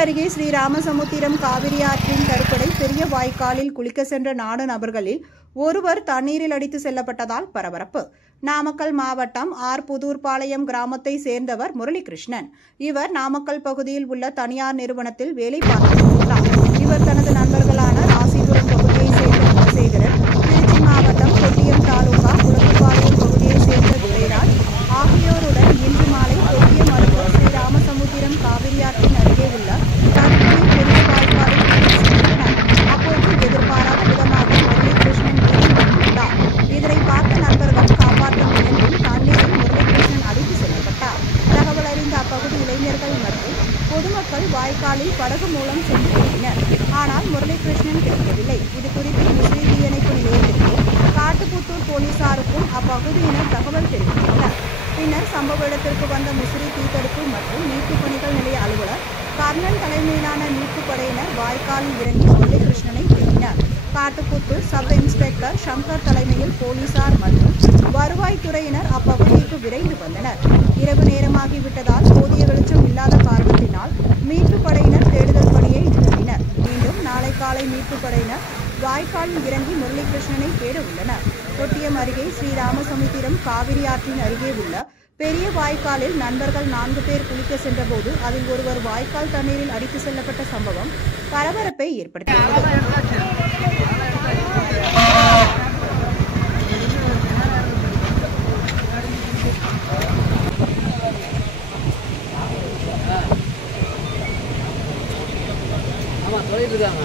அருகே ஸ்ரீராமசமுத்திரம் காவிரி ஆற்றின் கருப்படை பெரிய வாய்க்காலில் குளிக்க சென்ற 4 நபர்களில் ஒருவர் தண்ணீரில் அடித்து செல்லப்பட்டதால் பரபரப்பு. நாமக்கல் மாவட்டம் ஆர். புதூர்பாளையம் கிராமத்தை சேர்ந்தவர் முரளிகிருஷ்ணன். இவர் நாமக்கல் பகுதியில் உள்ள தனியார் நிறுவனத்தில் வேலை பார்த்து வருகிறார். இவர் தனது நண்பர்களான ராசிபுரம் பகுதியைச் சேர்ந்த குலசேகரன், திருச்சி மாவட்டம் கொட்டியம் தாலுகா குளத்துப்பாளையம் பகுதியைச் சேர்ந்த துரைராஜ் ஆகியோருடன் இன்று மாலை கொட்டியம் அடுத்த ஸ்ரீராமசமுத்திரம் காவிரி ஆற்றின் அருகே உள்ள கருப்படை பெரிய வாய்க்காலில் சென்றனர். அப்போது எதிர்பாராத விதமாக முரளிகிருஷ்ணன் நீரில் வந்துள்ளார். இதனை பார்த்த நண்பர்கள் காப்பாற்ற முயன்றும் தண்ணீரில் முரளிகிருஷ்ணன் அடித்து செல்லப்பட்டார். தகவல் அறிந்த அப்பகுதி இளைஞர்கள் மற்றும் பொதுமக்கள் வாய்க்காலில் படகு மூலம் சென்று தேடினர். ஆனால் முரளிகிருஷ்ணன் கிடைக்கவில்லை. இதுகுறித்து முசிறி தீயணைப்பு நிலையத்திற்கும் காட்டுப்புத்தூர் போலீசாருக்கும் அப்பகுதியினர் தகவல் தெரிவித்தனர். பின்னர் சம்பவ இடத்திற்கு வந்த முசிறி தீத்தடுப்பு மற்றும் மீட்புப் பணிகள் நிலைய அலுவலர் கர்ணன் தலைமையிலான மீட்புப் படையினர் வாய்க்காலில் இறங்கி முரளிகிருஷ்ணனை தேடினர். காட்டுப்புத்தூர் சப் இன்ஸ்பெக்டர் சங்கர் தலைமையில் போலீசார் மற்றும் வருவாய்த்துறையினர் அப்பகுதிக்கு விரைந்து வந்தனர். இரவு நேரமாகிவிட்டதால் போதிய வெளிச்சம் இல்லாத காரணத்தினால் மீட்புப் படையினர் தேடுதல் பணியை நிறுத்தினர். மீண்டும் நாளை காலை மீட்புப் படையினர் வாய்க்காலில் இறங்கி முரளிகிருஷ்ணனை தேட உள்ளனர். கொட்டியம் அருகே ஸ்ரீராமசமுத்திரம் காவிரி ஆற்றின் அருகே உள்ள பெரிய வாய்க்காலில் நண்பர்கள் 4 பேர் குளிக்க சென்றபோது அதில் ஒருவர் வாய்க்கால் தண்ணீரில் அடித்து செல்லப்பட்ட சம்பவம் பரபரப்பை ஏற்படுத்தியுள்ளது. ஆமா சொல்லிட்டு இருக்காங்க.